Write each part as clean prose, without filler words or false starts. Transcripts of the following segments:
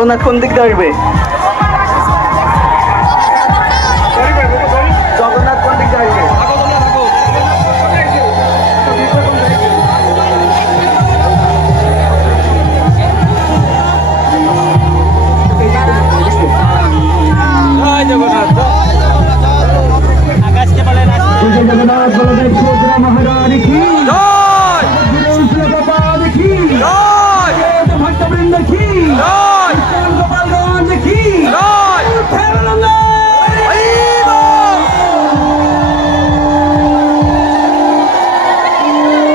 জগন্নাথ কোন দিক দিয়ে আসবে? জগন্নাথ কোন দিক দিয়ে আসবে? जगन्नाथ बलदेव सुभद्रा महाराज की गोपाल की भक्तवृंद की गोपालगंज की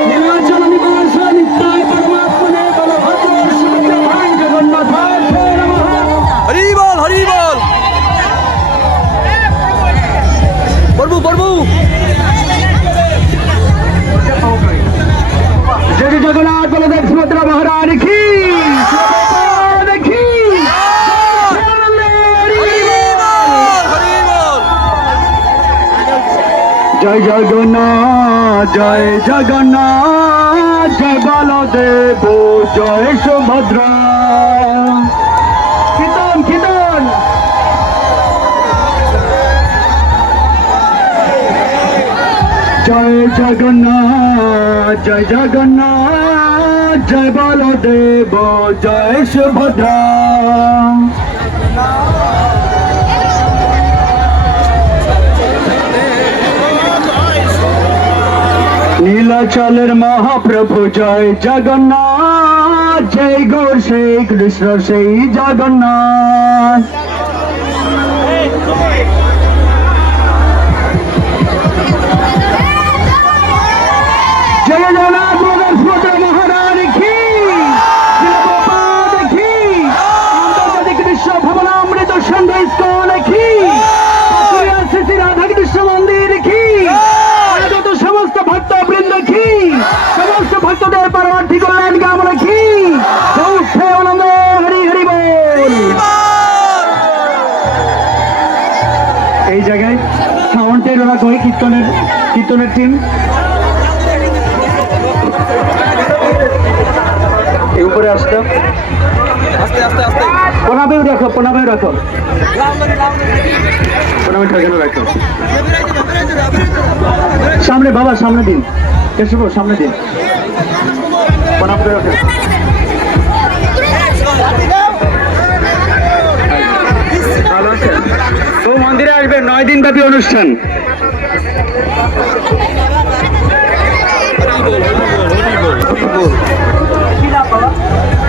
नीलाचल निवास नित्याय परमात्मने बलभद्र सुभद्राय जगन्नाथाय नमः। हरि बोल हरि बोल। प्रभु प्रभु जय जगन्नाथ बलदेव सुभद्रा महाराज की जय जगन्नाथ जय जगन्नाथ जय बलदेव जय सुभद्रा। कीर्तन कीर्तन जय जगन्नाथ जय जगन्नाथ जय बलदेव जय सुभद्रा। নীলাচলের মহাপ্রভু জয় জগন্নাথ জয় গৌর সেই কৃষ্ণ সেই জগন্নাথ। जय जगन्नाथ बलदेव सुभद्रा महाराज की गोपाल की आंतर्जातिक विश्व भवनामृत संघ इस्कन की श्री राधा कृष्ण मंदिर की आगत समस्त भक्त वृंद की समस्त भक्तদের परमार्थी कल्याण कामना की उठे आनंद हरि हरि बोल। এই জায়গায় সাউন্ডের ওরা কই কীর্তনের টিম উপরে আসতো আস্তে আস্তে আস্তে প্রণামেও রাখো প্রণামেও রাখো প্রণামে ঠেকানো রাখো সামনে বাবা সামনে দিন কেশব সামনে দিন প্রণাম করে রাখো। ভালো আছে তো মন্দিরে আসবে 9 দিন ব্যাপী অনুষ্ঠান।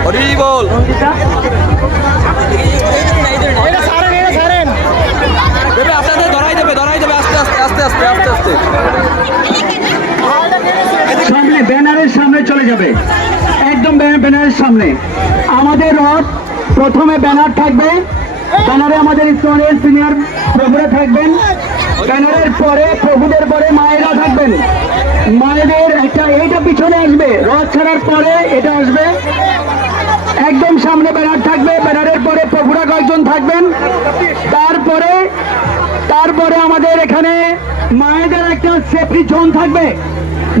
हरि बोल। ধরাই দেবে আস্তে আস্তে আস্তে আস্তে আস্তে আস্তে সামনে ব্যানারের সামনে চলে যাবে একদম ব্যানারের সামনে আমাদের রথ প্রথমে ব্যানার থাকবে ব্যানারে আমাদের ইসকনের সিনিয়র প্রভুরা থাকবেন ব্যানারের পরে প্রভুদের পরে মায়েরা থাকবেন মায়েদের একটা এইটা পিছনে আসবে রথ ছাড়ার পরে এটা আসবে একদম সামনে ব্যানার থাকবে ব্যানারের পরে প্রভুরা কয়েকজন থাকবেন তারপরে আমাদের এখানে মায়েদের একটা সেফটি জোন থাকবে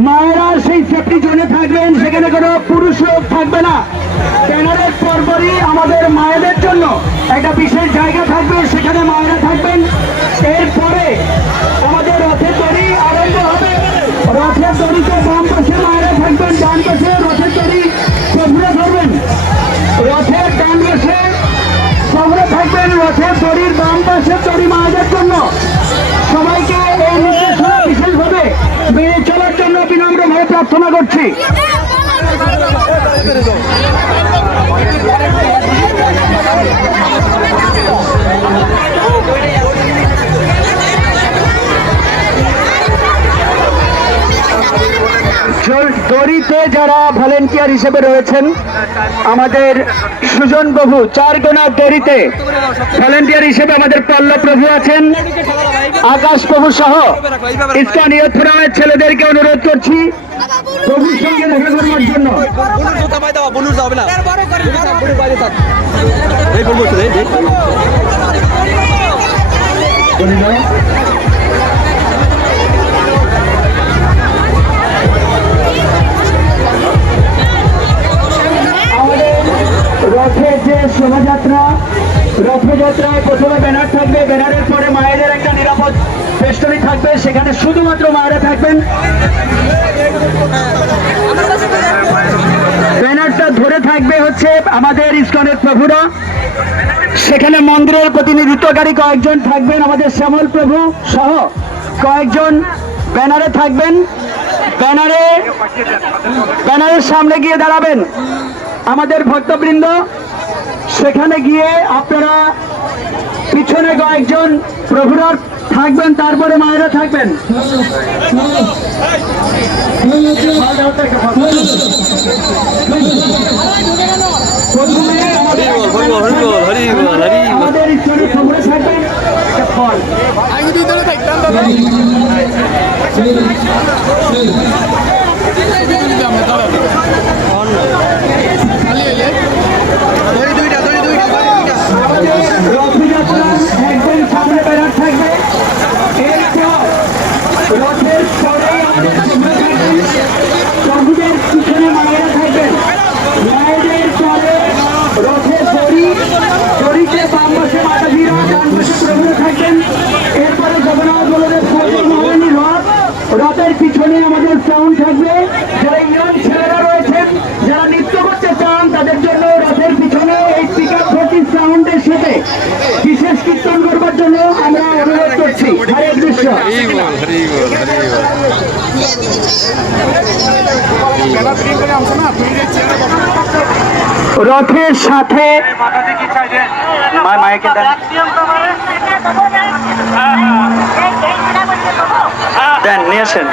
মায়েরা সেই সেফটি জোনে থাকবেন সেখানে কোনো পুরুষ লোক থাকবে না ব্যানারের পরপরই আমাদের মায়েদের জন্য একটা বিশেষ জায়গা থাকবে সেখানে মায়েরা থাকবেন এরপরে আমাদের রথের দড়ি আরম্ভ হবে রথের দড়িতে বাম পাশে মায়েরা থাকবেন ডান পাশে রথের দড়ি প্রভুরা ধরবেন রথের ডান পাশে প্রভুরা থাকবেন রথের দড়ির বাম পাশে দড়ি মায়েদের জন্য সবাইকে এই নির্দেশনা বিশেষভাবে মেনে চলার জন্য বিনম্রভাবে প্রার্থনা করছি। দড়িতে যারা ভলেন্টিয়ার হিসেবে রয়েছেন আমাদের সুজন প্রভু 4 গোনার দড়িতে ভলেন্টিয়ার হিসেবে আমাদের পল্লব প্রভু আছেন আকাশ প্রভু সহ ইসকন ইয়ুথ ফোরামের ছেলেদেরকে অনুরোধ করছি প্রভুর সঙ্গে দেখা করবার জন্য। রথের যে শোভাযাত্রা, রথযাত্রায় প্রথমে ব্যানার থাকবে, ব্যানারের পরে মায়েদের একটা নিরাপদ বেষ্টনী থাকবে, সেখানে শুধুমাত্র মায়েরা থাকবেন। ব্যানারটা ধরে থাকবে হচ্ছে আমাদের ইসকনের প্রভুরা, সেখানে মন্দিরের প্রতিনিধিত্বকারী কয়েকজন থাকবেন, আমাদের শ্যামল প্রভু সহ কয়েকজন ব্যানারে থাকবেন। ব্যানারের সামনে গিয়ে দাঁড়াবেন আমাদের ভক্তবৃন্দ, সেখানে গিয়ে আপনারা পিছনে কয়েকজন প্রভুরা থাকবেন, তারপরে মায়েরা থাকবেন। প্রথমে আমাদের ঈশ্বরের প্রভুরা থাকবেন। ফল রথযাত্রা একদম সামনে ব্যানার থাকবে। এরপর রথের পরেই আমাদের প্রভুদের পিছনে মায়েরা থাকবেন। মায়েদের পরে রথের দড়িতে বাম পাশে মাতাজিরা, ডান পাশে প্রভুরা থাকবেন। এরপরে জগন্নাথ বলদেব মহারানী রথের পিছনে আমাদের সাউন্ড থাকবে। যারা ইয়ং ছেলেরা রয়েছেন, যারা নৃত্য করতে চান, তাদের জন্য রথের পিছনে এই পিকআপ ভর্তি সাউন্ডের সাথে বিশেষ কীর্তন করবার জন্য আমরা অনুরোধ করছি। হরে কৃষ্ণ। রথের সাথে মাইকে দেন নিয়ে আসেন।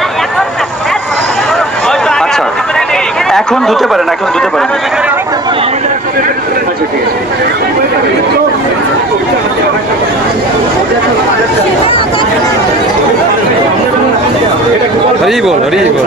আচ্ছা, এখন ধুতে পারেন, এখন ধুতে পারেন। আচ্ছা, ঠিক আছে। হরি বল, হরি বল।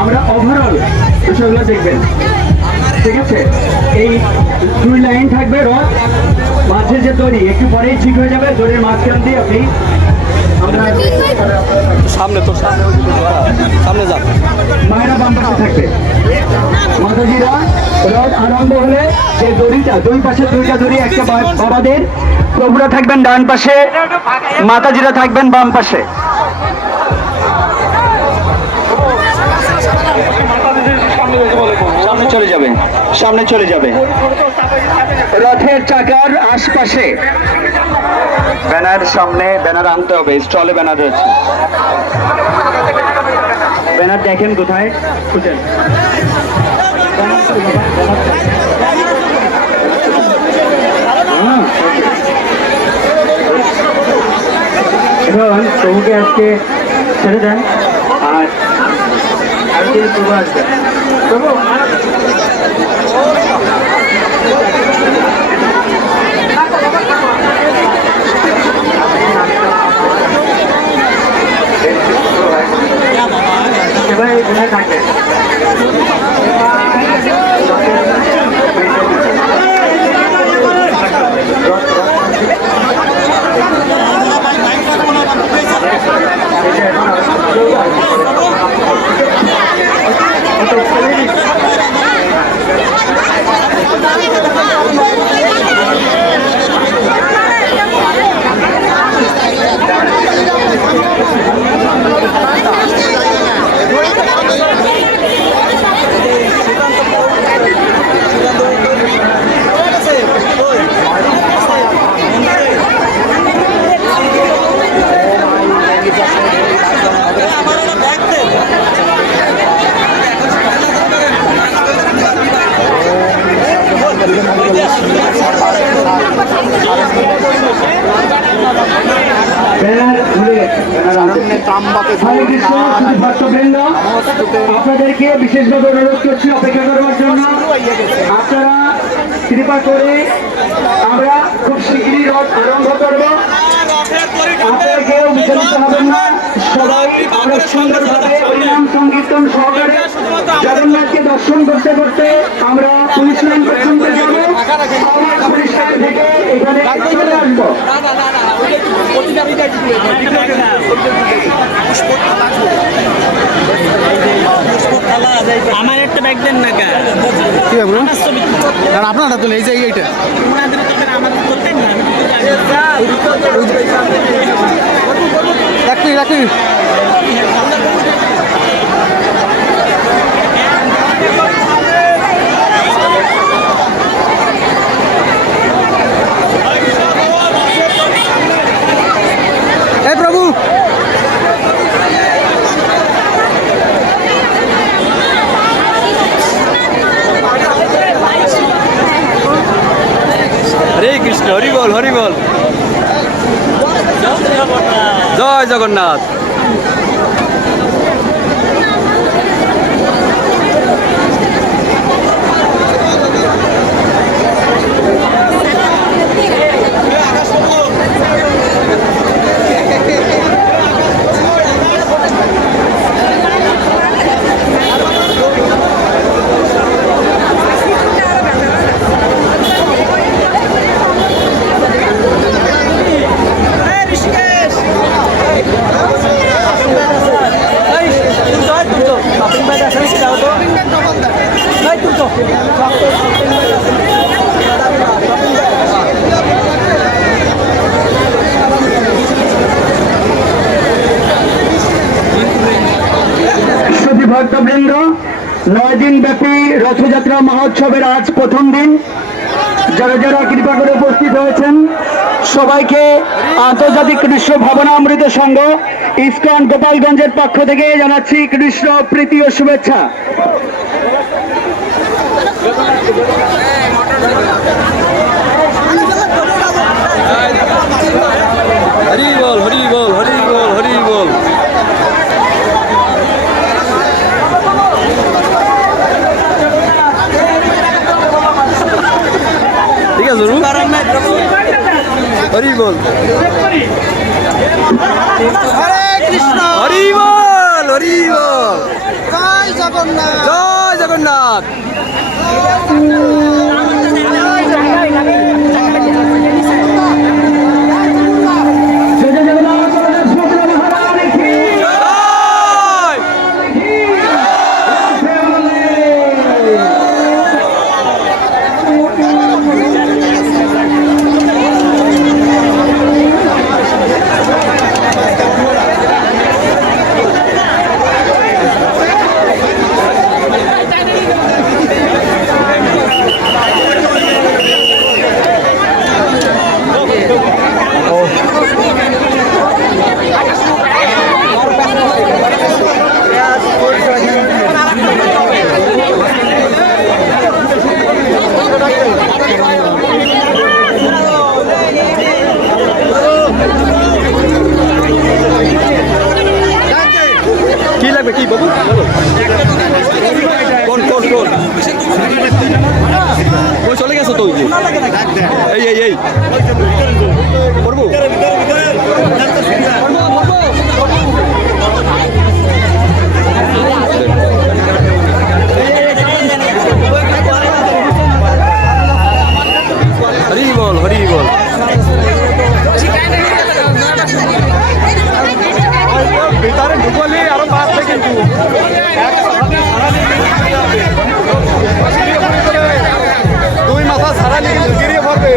আমরা ওভারঅল বিষয়গুলো দেখবেন, ঠিক আছে? এই দুই লাইন থাকবে, রথ মাঝে যে দড়ি একটু পরেই ঠিক হয়ে যাবে, দড়ির মাঝখান দিয়ে আপনি সামনে তো সামনে যান। মায়েরা বাম পাশে থাকবে, মাতাজিরা রথ আরম্ভ হলে যে দড়িটা, দুই পাশে দুইটা দড়ি, একটা বাবাদের, প্রভুরা থাকবেন ডান পাশে, মাতাজিরা থাকবেন বাম পাশে। সামনে চলে যাবে, সামনে চলে যাবে। রথের চাকার আশপাশে ব্যানার, সামনে ব্যানার আনতে হবে, স্টলে ব্যানার রয়েছে। ব্যানার দেখেন কোথায়, খুঁজেন। এখন প্রভুকে আজকে ছেড়ে দেন, আর আজকে প্রভু আসবেন। প্রভু এবার কোথায় থাকবেন? আপনাদেরকে বিশেষভাবে অনুরোধ করছি অপেক্ষা করবার জন্য। আপনারা কৃপা করে, আমরা খুব শীঘ্রই রথ আরম্ভ করব। আপনারা কেউ বিচলিত হবেন না, সবাই আমরা সুন্দরভাবে হরিনাম সংকীর্তন সহকারে জগন্নাথকে দর্শন করতে করতে আমরা পুলিশ লাইন পর্যন্ত যাবো। আবার পুলিশ লাইন থেকে এখানে চলে আসবো। আমার একটা ব্যাগ দেন না কা কি ব্রো আর আপনারটা তো এই যে এইটা ওনাদের তো আমাদের করতেন না রাখি হে প্রভু হরে কৃষ্ণ হরি বল জয় জগন্নাথ ভক্তবৃন্দ, 9 দিন ব্যাপী রথযাত্রা মহোৎসবের আজ প্রথম দিন। যারা যারা কৃপা করে উপস্থিত হয়েছেন সবাইকে আন্তর্জাতিক কৃষ্ণ ভাবনামৃত সংঘ ইসকন গোপালগঞ্জের পক্ষ থেকে জানাচ্ছি কৃষ্ণ প্রীতি ও শুভেচ্ছা। হরি বল ঠিক আছে হরি বল হরে কৃষ্ণ হরি বল জয় জগন্নাথ কি লাগবে কি বাবু কোন ওই চলে গেছো তো এই করবো হরি বল ভিতরে ঢুকলে আরো পাঁচ থেকে কিন্তু দুই মাথা সারা গিরিয়ে পড়বে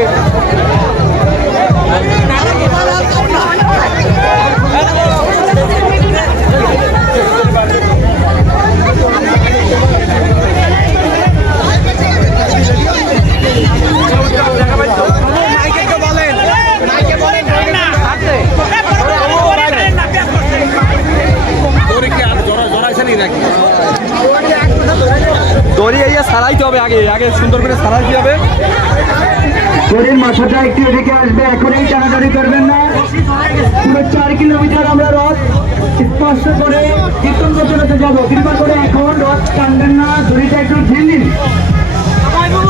দড়ি এই সারাইতে হবে আগে সুন্দর করে সারাইতে হবে। শরীর মাথাটা একটু এদিকে আসবে, এখন এই টানাটানি করবেন না। পুরো 4 কিলোমিটার আমরা রথ স্পর্শ করে কীর্তন করতে যাবো। কৃপা করে এখন রথ টানবেন না, দড়িটা একটু ঢিল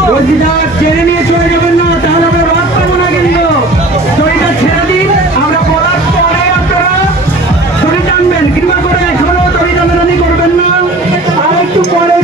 দড়িটা ছেড়ে নিয়ে চলে যাবেন না, তাহলে আমরা রথ পাবো না। কিন্তু দড়িটা ছেড়ে দিন, আমরা বলার পরে আপনারা দড়ি টানবেন। কৃপা করে এখনো দড়ি টানাটানি করবেন না, আর একটু পরে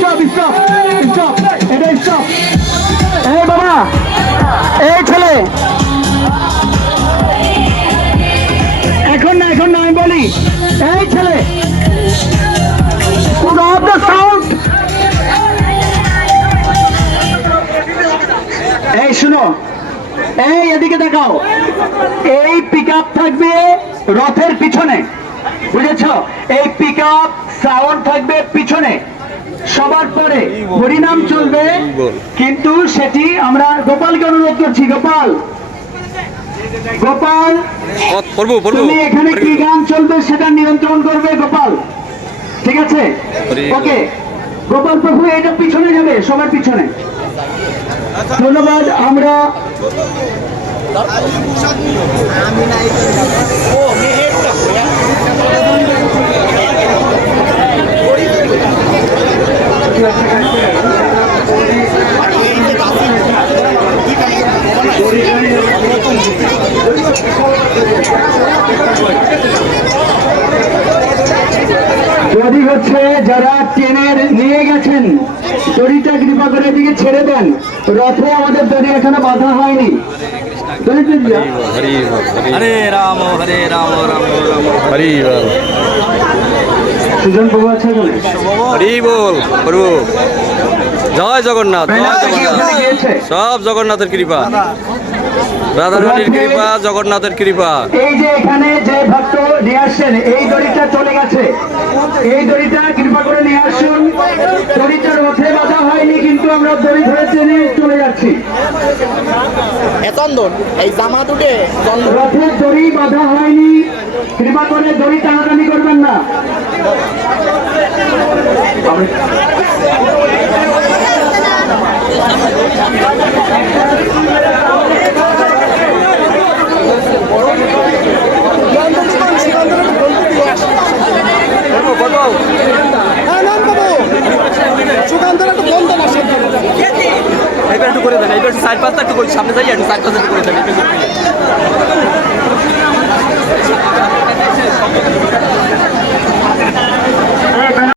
স্টপ স্টপ স্টপ, এটা স্টপ। এই বাবা, এই ছেলে, এখন না আমি বলি, এই ছেলে, stop the sound। এই শুনো, এই এদিকে দেখাও, এই পিকআপ থাকবে রথের পিছনে, বুঝেছ? এই পিকআপ সাউন্ড থাকবে পিছনে, সবার পরে হরিনাম চলবে, কিন্তু সেটি আমরা গোপালকে অনুরোধ করছি। গোপাল, তুমি এখানে কি গান চলবে সেটা নিয়ন্ত্রণ করবে গোপাল, ঠিক আছে? ওকে গোপাল প্রভু, এটা পিছনে যাবে, সবার পিছনে। ধন্যবাদ। আমরা যদি হচ্ছে যারা ট্রেনের নিয়ে গেছেন দড়িটা কৃপা করে দিকে ছেড়ে দেন, রথে আমাদের দড়ি এখানে বাধা হয়নি। হরে রাম রাম রাম হরি বল, সুজন প্রভু আছে এখানে? হরি বল প্রভু। জয় জগন্নাথ, জয় জগন্নাথ। গিয়েছে। সব জগন্নাথের কৃপা, রাধারানীর কৃপা, জগন্নাথের কৃপা। এই যে এখানে যে ভক্ত নিয়ে আসছেন, এই দড়িটা চলে গেছে, এই দড়িটা কৃপা করে নিয়ে আসুন। দড়িটা রথে বাধা হয়নি, কিন্তু আমরা দড়ি ধরে টেনে চলে যাচ্ছি। চন্দন এই জামা দুটে রথের দড়ি বাধা হয়নি, কৃপা করে দড়ি টানাটানি করবেন না। এবার একটু করে দেন, এবার সাইড পাঁচটা একটু সামনে যাই, একটু সাইড পাঁচটা একটু করে দেন।